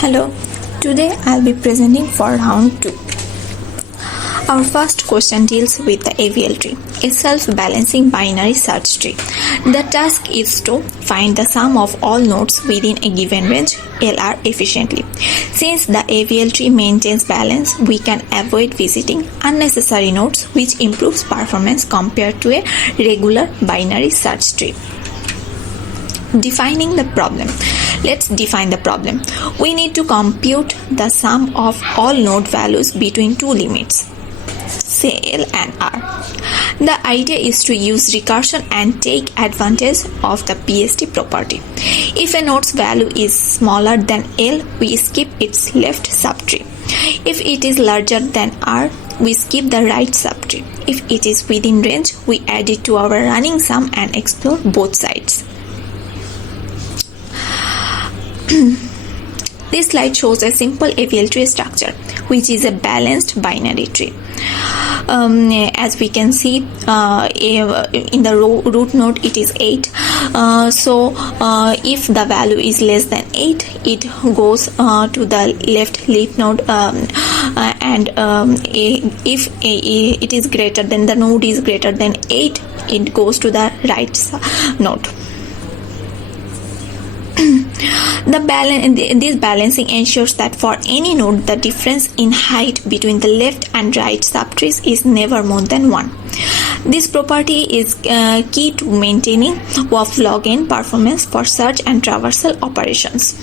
Hello, today I'll be presenting for round 2. Our first question deals with the AVL tree, a self-balancing binary search tree. The task is to find the sum of all nodes within a given range LR efficiently. Since the AVL tree maintains balance, we can avoid visiting unnecessary nodes, which improves performance compared to a regular binary search tree. Defining the problem. Let's define the problem. We need to compute the sum of all node values between two limits, say L and R. The idea is to use recursion and take advantage of the BST property. If a node's value is smaller than L, we skip its left subtree. If it is larger than R, we skip the right subtree. If it is within range, we add it to our running sum and explore both sides. This slide shows a simple AVL tree structure, which is a balanced binary tree. As we can see, in the root node it is 8. So if the value is less than 8, it goes to the left leaf node, and if it is greater than, the node is greater than 8, it goes to the right node. This balancing ensures that for any node, the difference in height between the left and right subtrees is never more than 1. This property is key to maintaining WOF log n performance for search and traversal operations.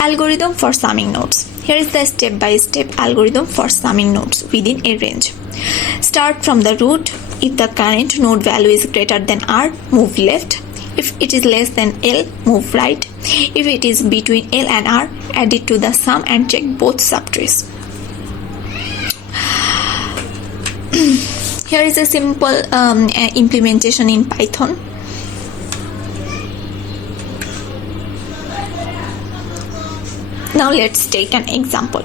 Algorithm for summing nodes. Here is the step-by-step algorithm for summing nodes within a range. Start from the root. If the current node value is greater than R, move left. If it is less than L, move right. If it is between L and R, add it to the sum and check both subtrees. Here is a simple implementation in Python. Now let's take an example.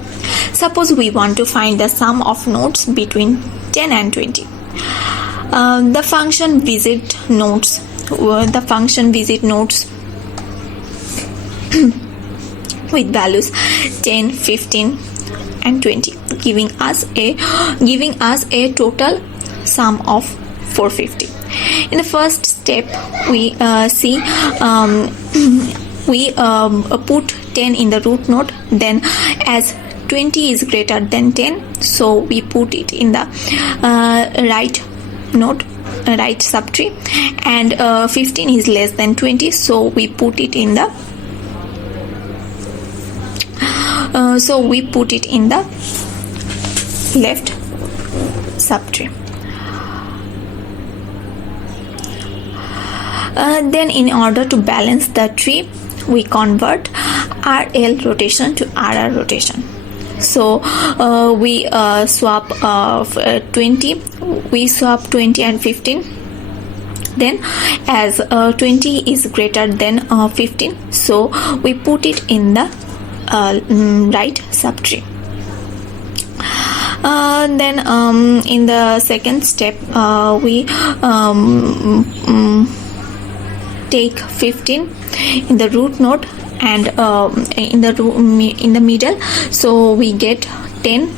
Suppose we want to find the sum of nodes between 10 and 20. The function visit nodes with values 10, 15 and 20, giving us a total sum of 450. In the first step, we put 10 in the root node. Then, as 20 is greater than 10, so we put it in the right node, right subtree, and 15 is less than 20, so we put it in the left subtree. Then, in order to balance the tree, we convert RL rotation to RR rotation. So we swap 20 and 15. Then, as 20 is greater than 15, so we put it in the right subtree. Then in the second step, we take 15 in the root node and in the middle, so we get 10.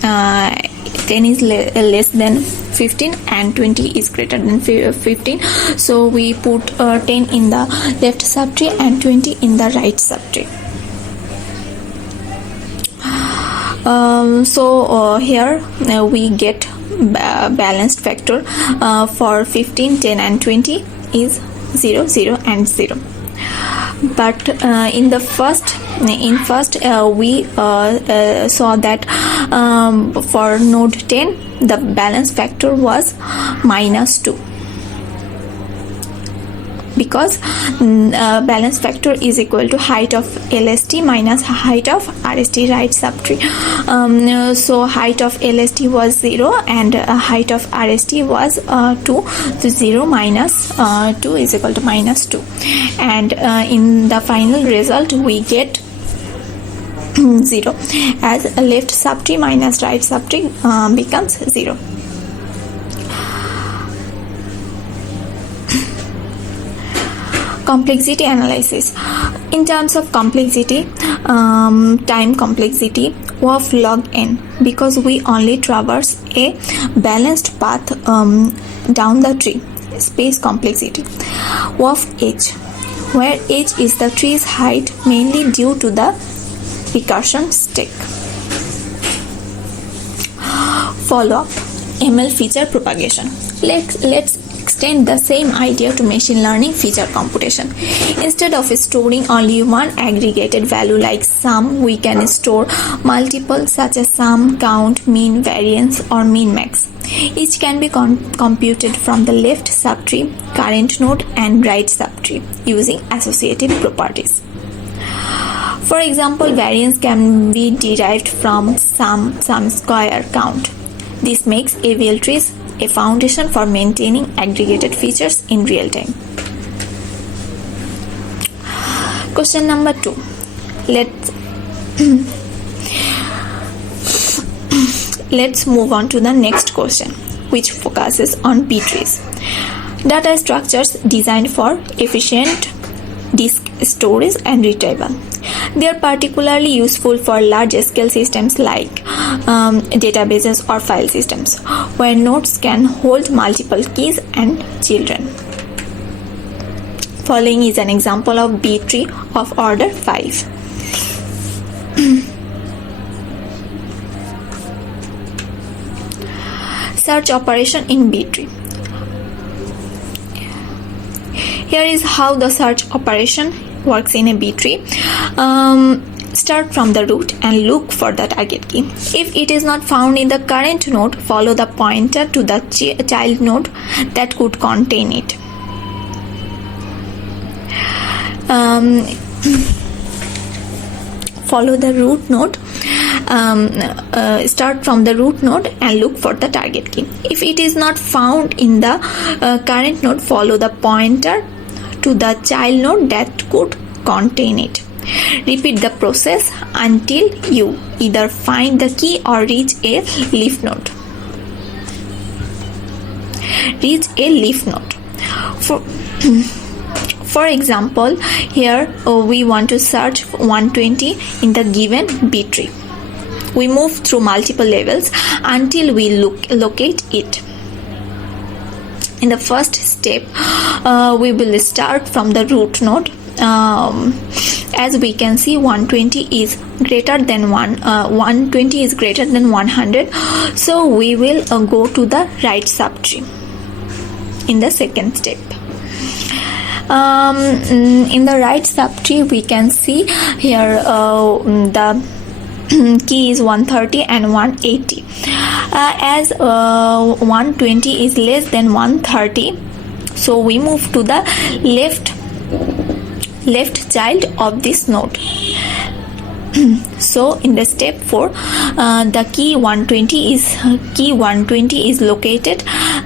10 is less than 15 and 20 is greater than 15, so we put 10 in the left subtree and 20 in the right subtree. Here we get balanced factor for 15, 10 and 20 is 0, 0 and 0. But in first we saw that for node 10 the balance factor was -2, because balance factor is equal to height of LST minus height of RST, right subtree. So height of LST was 0 and height of RST was 2. So 0 minus 2 is equal to -2, and in the final result we get 0, as left subtree minus right subtree becomes 0. Complexity analysis. In terms of complexity, time complexity of log n, because we only traverse a balanced path down the tree. Space complexity of h, where h is the tree's height, mainly due to the recursion stack. Follow-up: ML feature propagation. Let's extend the same idea to machine learning feature computation. Instead of storing only one aggregated value like sum, we can store multiple such as sum, count, mean, variance, or min max. Each can be computed from the left subtree, current node, and right subtree using associative properties. For example, variance can be derived from sum square, count. This makes AVL trees a foundation for maintaining aggregated features in real time. Question number 2. Let's move on to the next question, which focuses on B trees. Data structures designed for efficient disk storage and retrieval. They are particularly useful for large-scale systems like databases or file systems, where nodes can hold multiple keys and children. Following is an example of B tree of order 5. Search operation in B tree. Here is how the search operation works in a B tree. Start from the root and look for the target key. If it is not found in the current node, follow the pointer to the child node that could contain it. Follow the root node. Start from the root node and look for the target key. If it is not found in the current node, follow the pointer to the child node that could contain it. Repeat the process until you either find the key or reach a leaf node. For example, here we want to search 120 in the given B tree. We move through multiple levels until we locate it. In the first step, we will start from the root node. As we can see, 120 is greater than 120 is greater than 100. So we will go to the right subtree in the second step. In the right subtree, we can see here the key is 130 and 180. As 120 is less than 130, so we move to the left child of this node. So in the step 4, the key 120 is located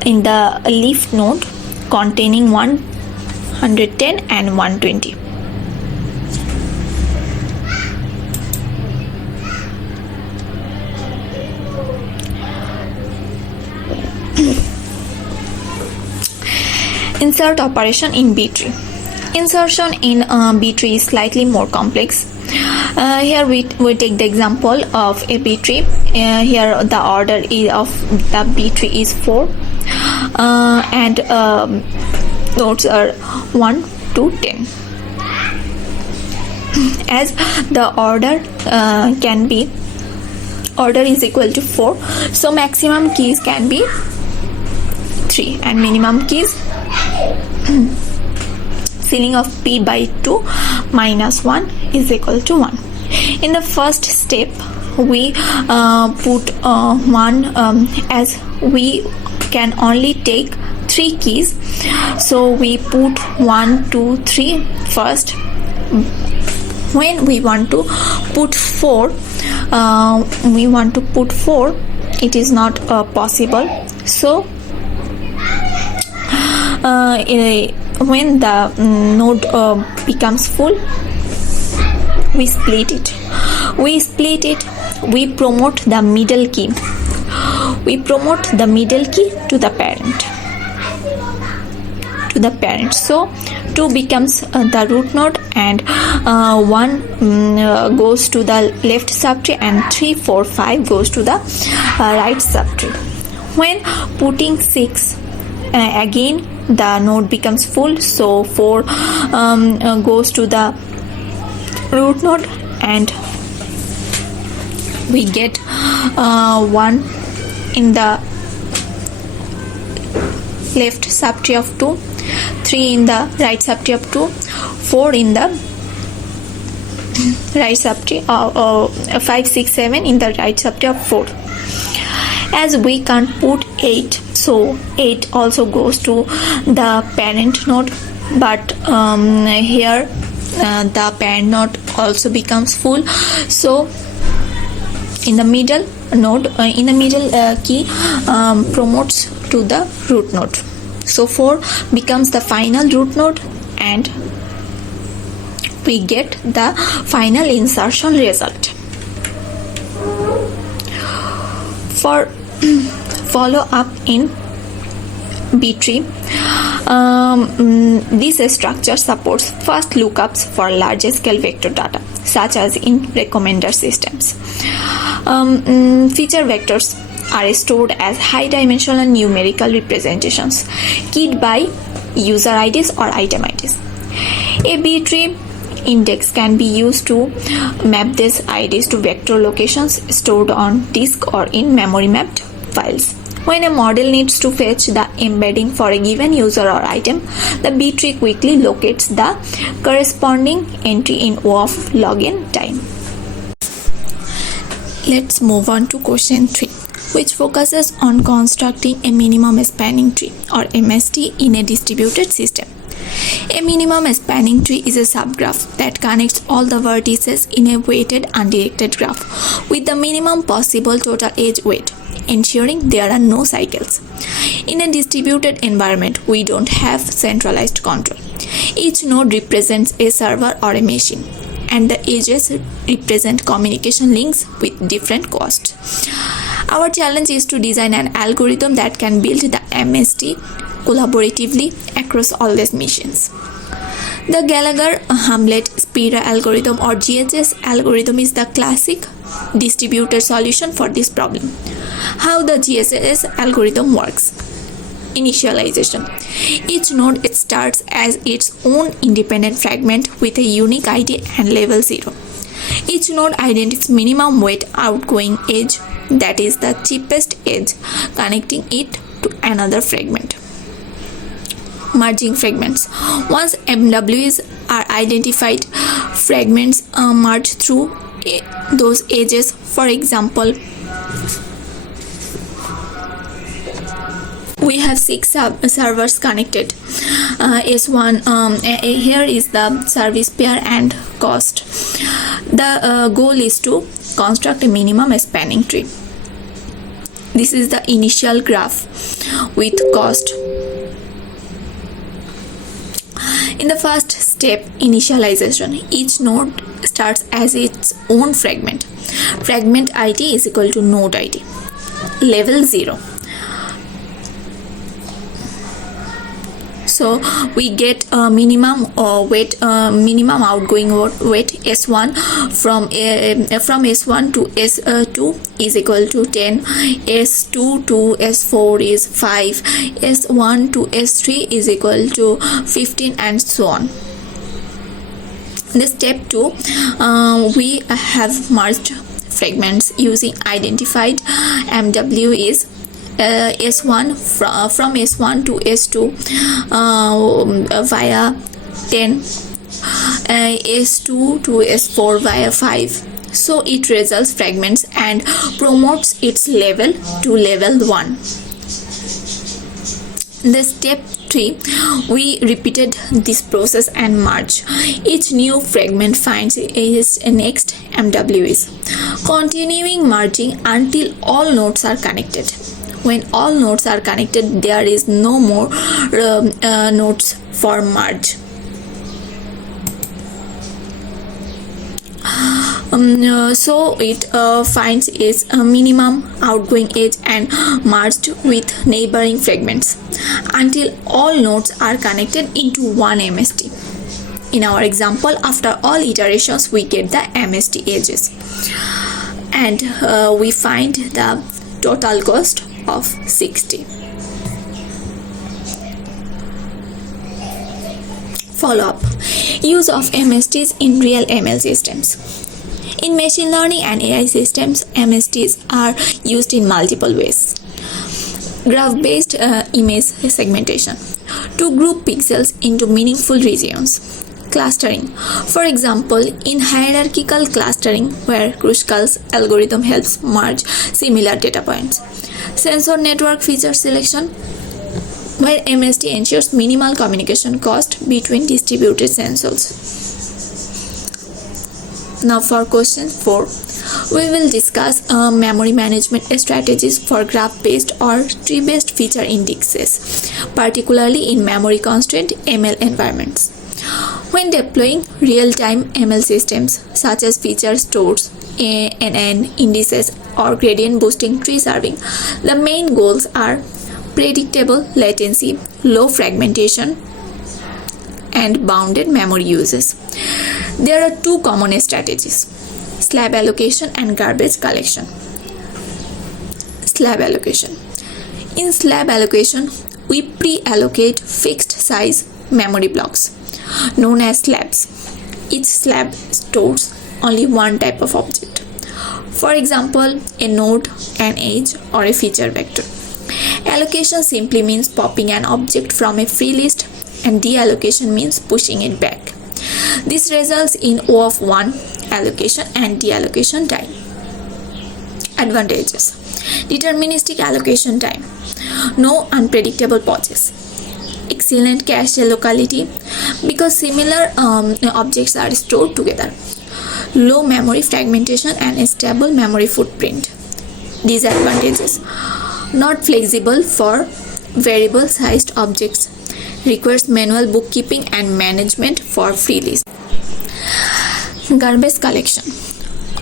in the leaf node containing 110 and 120. Insert operation in B tree. Insertion in B tree is slightly more complex. Here we take the example of a B tree. Here the order of the B tree is 4 and nodes are 1 to 10. As the order is equal to 4, so maximum keys can be 3 and minimum keys ceiling of p by 2 minus 1 is equal to 1. In the first step, we put 1 as we can only take 3 keys, so we put 1, 2, 3 first. When we want to put 4, it is not possible. So when the node becomes full, we split it. We promote the middle key. To the parent. So 2 becomes the root node, and 1 goes to the left subtree, and 3, 4, 5 goes to the right subtree. When putting 6 again, the node becomes full, so 4 goes to the root node, and we get 1 in the left subtree of 2, 3 in the right subtree of 2, 4 in the right subtree, 5, 6, 7 in the right subtree of 4. As we can't put 8, so 8 also goes to the parent node, but here the parent node also becomes full, so in the middle node, key promotes to the root node, so 4 becomes the final root node, and we get the final insertion result. For follow up in B tree, this structure supports fast lookups for large scale vector data, such as in recommender systems. Feature vectors are stored as high dimensional numerical representations keyed by user IDs or item IDs. A B tree index can be used to map these IDs to vector locations stored on disk or in memory mapped files. When a model needs to fetch the embedding for a given user or item, the B tree quickly locates the corresponding entry in O of login time. Let's move on to question 3, which focuses on constructing a minimum spanning tree or MST in a distributed system. A minimum spanning tree is a subgraph that connects all the vertices in a weighted undirected graph with the minimum possible total edge weight, ensuring there are no cycles. In a distributed environment, we don't have centralized control. Each node represents a server or a machine, and the edges represent communication links with different costs. Our challenge is to design an algorithm that can build the MST collaboratively across all these machines. The Gallagher-Hamlet-Spira algorithm or GHS algorithm is the classic distributed solution for this problem. How the GHS algorithm works. Initialization. Each node starts as its own independent fragment with a unique ID and level 0. Each node identifies minimum weight outgoing edge, that is the cheapest edge, connecting it to another fragment. Merging fragments. Once MWs are identified, fragments merge through those edges. For example, we have 6 servers connected. S1 here is the service pair and cost. The goal is to construct a minimum spanning tree. This is the initial graph with cost. In the first step, initialization, each node starts as its own fragment. Fragment ID is equal to node ID. Level 0. So we get minimum minimum outgoing weight S1 from S1 to S2 is equal to 10, S2 to S4 is 5, S1 to S3 is equal to 15, and so on. The step 2, we have merged fragments using identified MW is S1 from S1 to S2 via 10, S2 to S4 via 5. So it results fragments and promotes its level to level 1. The step 3, we repeated this process and merge. Each new fragment finds its next MWs, continuing merging until all nodes are connected. When all nodes are connected, there is no more nodes for merge. So it finds its minimum outgoing edge and merged with neighboring fragments. until all nodes are connected into one MST. In our example, after all iterations, we get the MST edges, and we find the total cost of 60. Follow-up. Use of MSTs in real ML systems. In machine learning and AI systems, MSTs are used in multiple ways. Graph-based image segmentation to group pixels into meaningful regions. Clustering. For example, in hierarchical clustering, where Kruskal's algorithm helps merge similar data points. Sensor network feature selection, where MST ensures minimal communication cost between distributed sensors. Now for question 4, we will discuss memory management strategies for graph-based or tree-based feature indexes, particularly in memory-constrained ML environments. When deploying real-time ML systems such as feature stores, NN, indices, or gradient boosting tree serving, the main goals are predictable latency, low fragmentation, and bounded memory uses. There are two common strategies: slab allocation and garbage collection. Slab allocation. In slab allocation, we pre-allocate fixed size memory blocks known as slabs. Each slab stores only one type of object. For example, a node, an edge, or a feature vector. Allocation simply means popping an object from a free list, and deallocation means pushing it back. This results in O of 1 allocation and deallocation time. Advantages: deterministic allocation time, no unpredictable pauses, excellent cache locality because similar objects are stored together, low memory fragmentation and a stable memory footprint. Disadvantages: not flexible for variable sized objects, requires manual bookkeeping and management for free list. Garbage collection.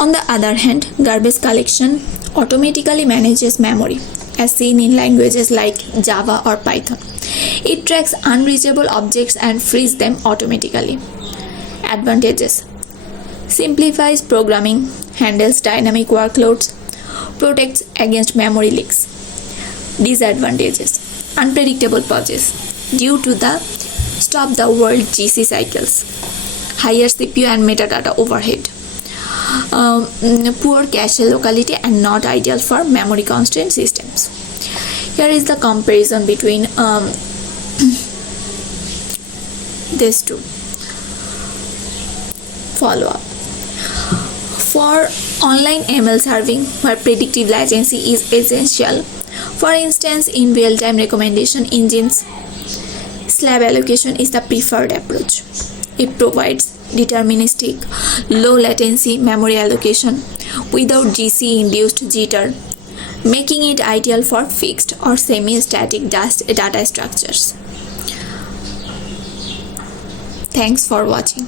On the other hand, garbage collection automatically manages memory, as seen in languages like Java or Python. It tracks unreachable objects and frees them automatically. Advantages: simplifies programming, handles dynamic workloads, protects against memory leaks. Disadvantages: unpredictable pauses due to the stop the world GC cycles, higher CPU and metadata overhead, poor cache locality and not ideal for memory constrained systems. Here is the comparison between these two. Follow up. For online ML serving, where predictive latency is essential, for instance in real-time recommendation engines, slab allocation is the preferred approach. It provides deterministic, low latency memory allocation without GC-induced jitter, making it ideal for fixed or semi-static data structures. Thanks for watching.